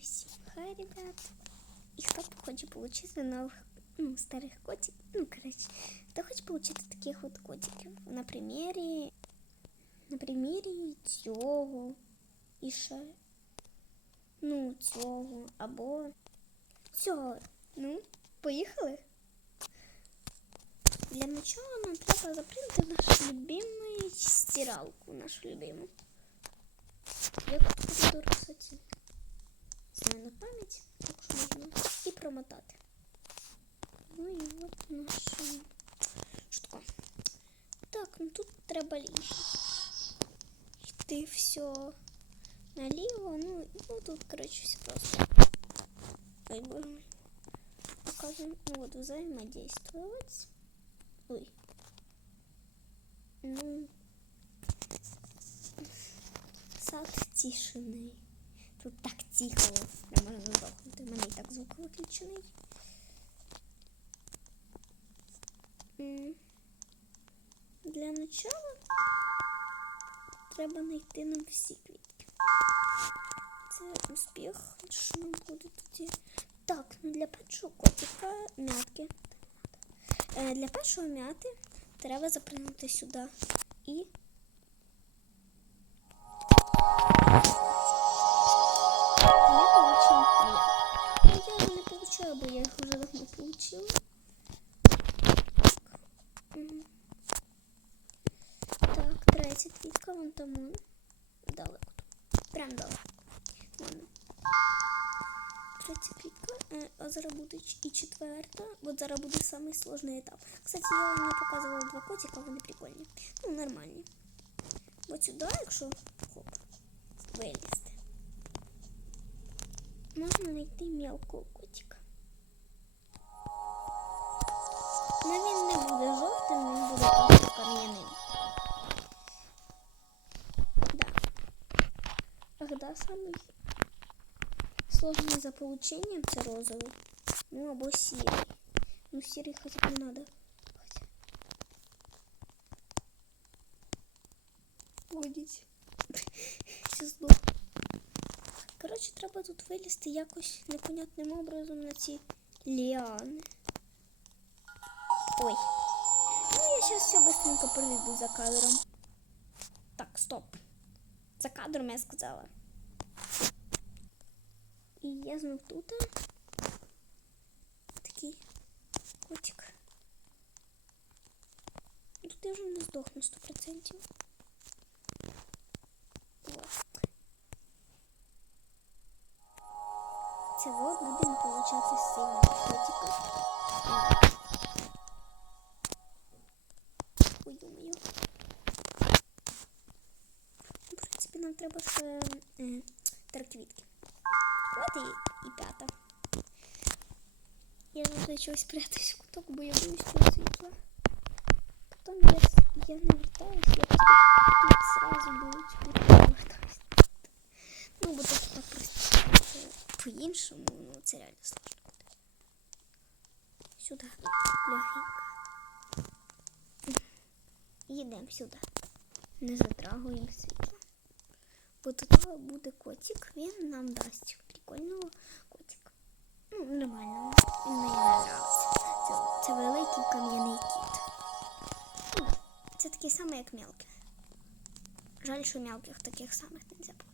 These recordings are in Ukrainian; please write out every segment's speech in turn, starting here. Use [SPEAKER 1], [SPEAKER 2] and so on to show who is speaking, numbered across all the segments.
[SPEAKER 1] всім хай, ребят. І хто хоче получити нових, ну, старих котиків, ну, коротше, хто хоче получити таких от котиків. На примірі, на примірі цього і ще, ну, цього, або цього. Ну, поїхали? Для начала нам треба запринти наш любимий стиралку, нашу любиму. Яку буду кстати, промотати. Ну і от наша штука. Так, ну тут треба ліжко. Йти все наліво, ну, ну тут, коротше, все просто. Ой, боже мой. Показываем, ну вот, взаимодействовать. Ой. Ну, сад тишини. Тут так тихо, Виключений. Для начала треба знайти нам всі квітки. Це успіх, що нам буде тоді. Так, ну для першого котика м'ятки. Е, Для першого м'яти треба запрыгнути сюди і Прям далеко. Ладно. Третя квітка, е, а зараз буде ч- і четверта. От зараз буде самий сложний етап. Кстати, я вам не показувала два котика, вони прикольні. Ну, нормальні. От сюди, якщо хоп, вилізти. Можна знайти мелкого котика. Ах, да, самий сложный за получением це розовий. Ну або сірий. Ну сірий хотя не надо. Хотя. Водіть. Все здох. Коротше, треба тут вилізти якось непонятним образом на ці ліани. Ой. Ну, я сейчас все быстренько пройду за кадром. Так, стоп. За кадром я сказала. І я знов тут. Такий котик. Тут я вже не здохну 100%. Вот. Це будемо получати з Я чогось куток, бо я боюсь цього світла. Потім я, я не я просто тут сразу куток вертаюсь. Ну, бо тут так просто по-іншому, ну це реально сложно. Сюди, легенько. Їдемо сюди. Не затрагуємо світло. Бо тут буде котик, він нам дасть прикольного котика. Ну, нормального. Такий самий, як мелкий. Жаль, що мелких таких самих не получити.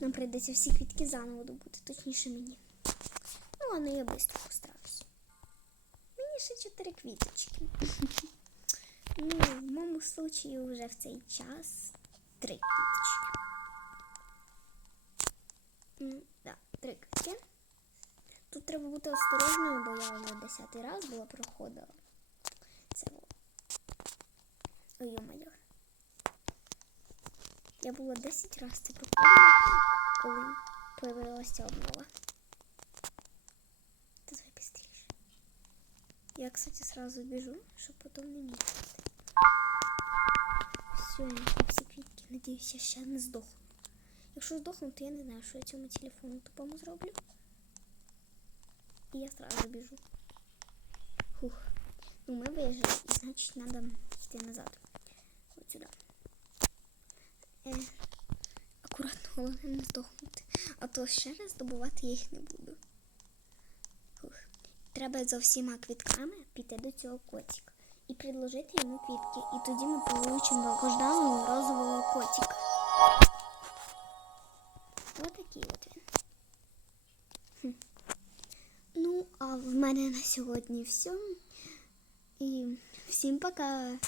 [SPEAKER 1] Нам прийдеться всі квітки заново добути, точніше мені. Ну ладно, я швидко постараюсь. Мені ще чотири квіточки. Ну, в моєму случаю вже в цей час три квіточки. Бути осторожною, бо я вже десятий раз була проходила. Це було. Ой, йо-моє. Я була 10 разів це проходила, коли появилася обнова. Та давай быстріше. Я, кстати, сразу бежу, чтобы потом не мешать. Все, я всі квітки. Надіюсь, я ще не здохну. Якщо здохну, то я не знаю, що я цьому телефону тупому зроблю. Я сразу біжу. Фух. Ну, виїжджали, і значить треба йти назад. От сюди. Е, Головне не здохнути. А то ще раз здобувати я їх не буду. Фух. Треба за всіма квітками піти до цього котика і предложити йому квітки. І тоді ми получимо довгожданого розового котика. Ось такий от він. Хм. Ну, а в мене на сьогодні все. І всім пока.